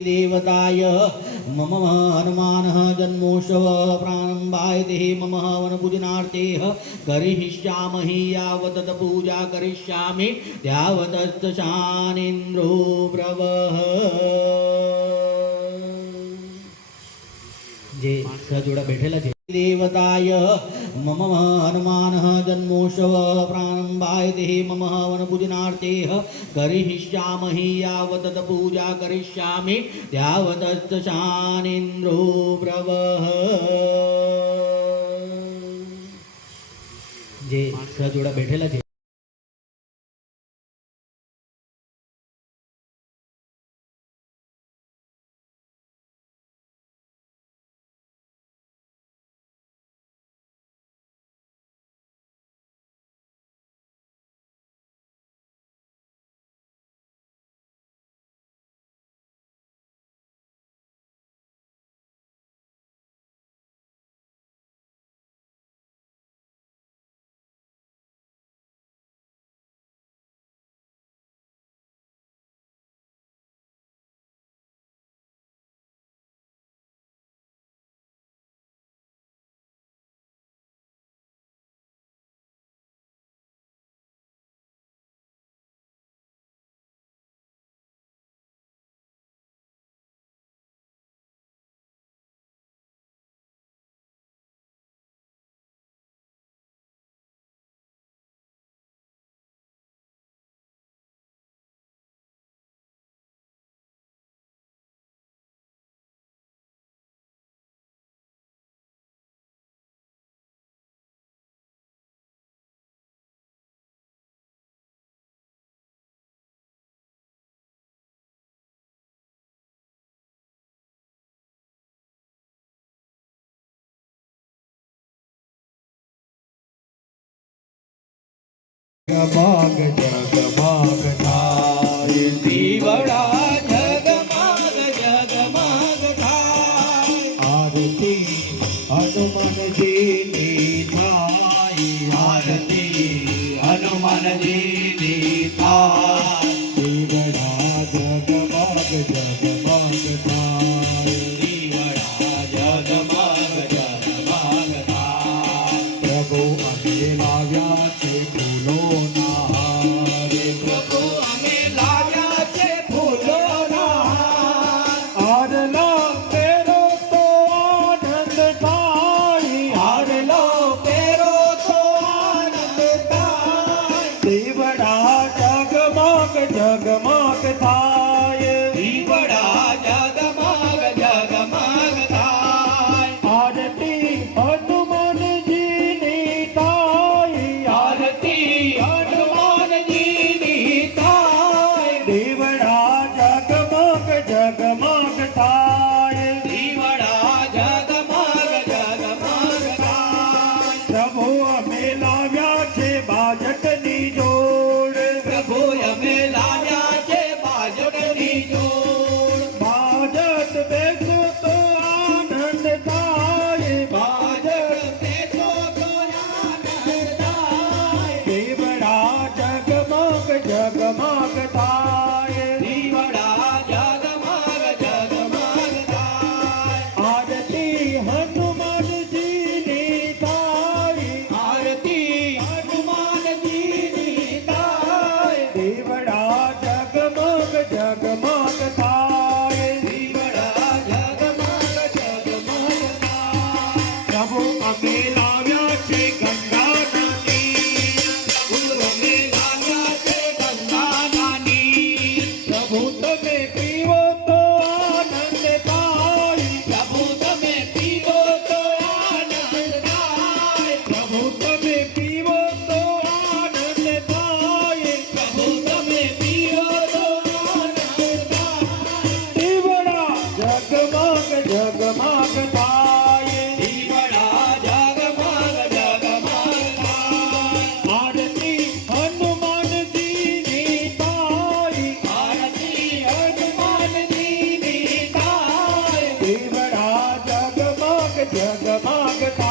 देवताय मम हनुमानः जन्मोत्सव प्रारम्भायते मम वनपूजनार्थे करिष्यामहि यावत् पूजा करिष्यामि यावत् शानीन्द्रो प्रवह। जे सजोड़ा बैठेला छे देवताय मम हनुमानः जन्मोत्सव प्रारम्भायते मम वनपूजनार्थे करिष्यामहि यावत् पूजा करिष्यामि यावत् शानीन्द्रो प्रवह। जे सजोड़ा बैठेला छे जगमग जगमग थाय दीवड़ा जगमग जगमग थाय आरती हनुमान जी नी थाय आरती हनुमान जी नी थाय दीवड़ा जगमग जगमग थाय दीवड़ा जगमग जगमग थाय प्रभु अमे लाव्या छे फूलो ना हार प्रभु अमे लाव्या छे फूलो ना हार आरला पेरो तो आनंद थाय आरलो पेरो तो आनंद थाय दीवड़ा जगमग जगमग थाय दीवड़ा जगमग जगमग थाय आरती हनुमान जी नी थाय आरती हनुमान जी नी थाय दीवड़ा जगमग जगमग थाय दीवड़ा जगमग जगमग थाय प्रभु अमे लाव्या छे बाजटनी जोड़ प्रभु अमे लाव्या छे बाजटनी जोड़ बाजट बेसो तो आनंद थाय बाजट बेसो तो आनंद थाय दीवड़ा जगमग जगमग थाय दीवड़ा जगमग जगमग थाय आरती हनुमान जी नी थाय आरती हनुमान जी नी थाय दीवड़ा जगमग जगमग थाय दीवड़ा जगमग जगमग थाय प्रभु अमे लाव्या छे गंगा नदी प्रभु अमे लाव्या छे गंगा नानी प्रभु तमे पीवो तो आनंद थाय प्रभु तमे पीवो तो आनंद थाय प्रभु तमे पीवो तो आनंद थाय प्रभु तमे पीवो तो आनंद थाय दीवड़ा जगमग जगमग थाय दीवड़ा जगमग जगमग थाय आरती हनुमान जी नी थाय आरती हनुमान जी नी थाय दीवड़ा जगमग जगमग थाय